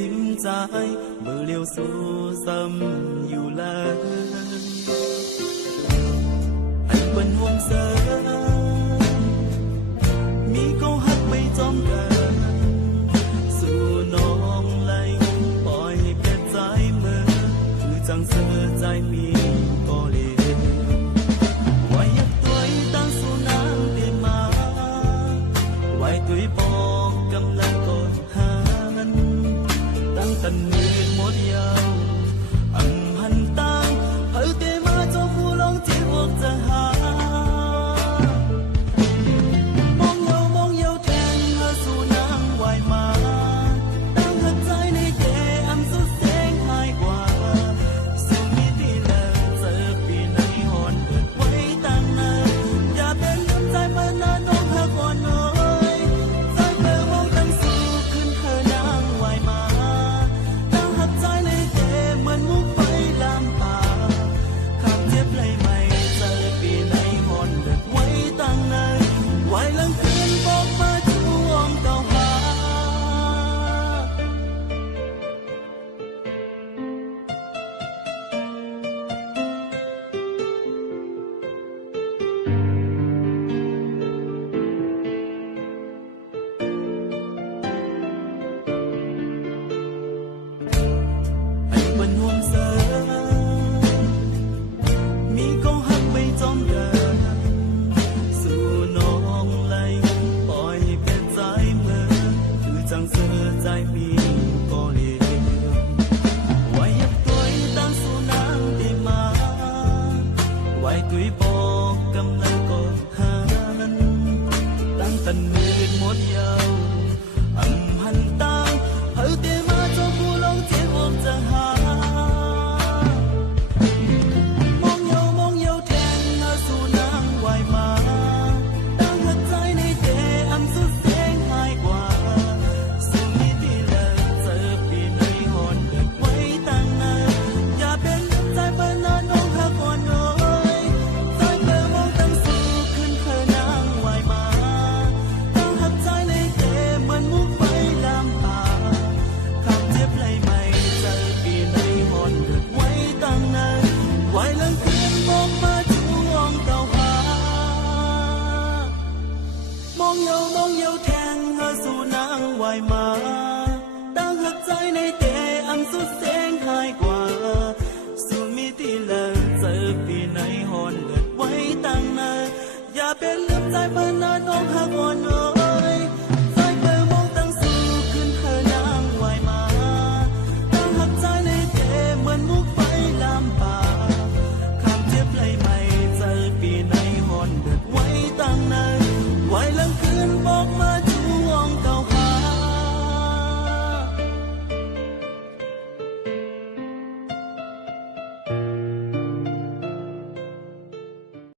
ทิมใจเมื่อเลี้ยวสู่ซ้ำอยู่แล้วให้เป็นห่วงเสริมมีเขาหักไม่จอมกันสู่น้องไหลปล่อยให้เป็นใจเมื่อคือจังเสือใจมีก็เลยไว้ยักตัวตั้งสู่น้ำเต็มมาไว้ตัวบอกกำลังก่อนหาตั้งแต่เมื่อหมดยาวอันหันตั้งเฮ้ยเตมาเจ้าผู้ลองที่พวกจะหามองเยาแทนเธอสู่นางวายมาตั้งหักใจในเดอันสุดแสงหายกว่าสิ่งมีที่เลิกเจอปีในหอนเกิดไว้ตั้งนานอย่าเป็นน้ำใจเมื่อนานน้องหักอ่อนน้อยใจเธอมองตั้งสู่ขึ้นเธอนางวายมาตั้งหักใจในเดเหมือนมุกไฟลามป่าคำเจ็บเลยไม่เจอปีในหอนเกิดไว้ตั้งนานไว้หลังคืนบอกมาช่วงเก่าหาให้เป็นห่วงเสริมมีเขาหักไม่จอมกันสู่น้องไหลปล่อยให้เป็นใจเมื่อคือจังเสือใจมีก็เลยไว้ยักตัวตั้งสู่นางได้มาไว้ตัวบอกกำลังก่อนหาตั้งแต่มืดหมดยาวอำหันตั้งเฮ้ยเตมาเจ้าผู้ลองที่พวกจะหามองเยาแทนเธอสู่นางวายมาตั้งหักใจในเดอันสุดแสงหายกว่าสิ่งนี้ที่เลิกเจอปีในหอนเกิดไว้ตั้งนานอย่าเป็นน้ำใจเมื่อนานน้องหักอ่อนน้อยใจเธอมองตั้งสู่ขึ้นเธอนางวายมาตั้งหักใจในเดเหมือนมุกไฟลามป่าคำเจ็บเลยไม่เจอปีในหอนเกิดไว้ตั้งนานไว้หลังคืนบอกมาช่วงเก่าหามองเยาแทงเธอสู่นางวายมาตั้งหักใจในเตอันสุดแสงหายกว่าสู่มีที่เลิกเจอปีในหอนเกิดไว้ตั้งนานอย่าเป็นลืมใจเมื่อนาน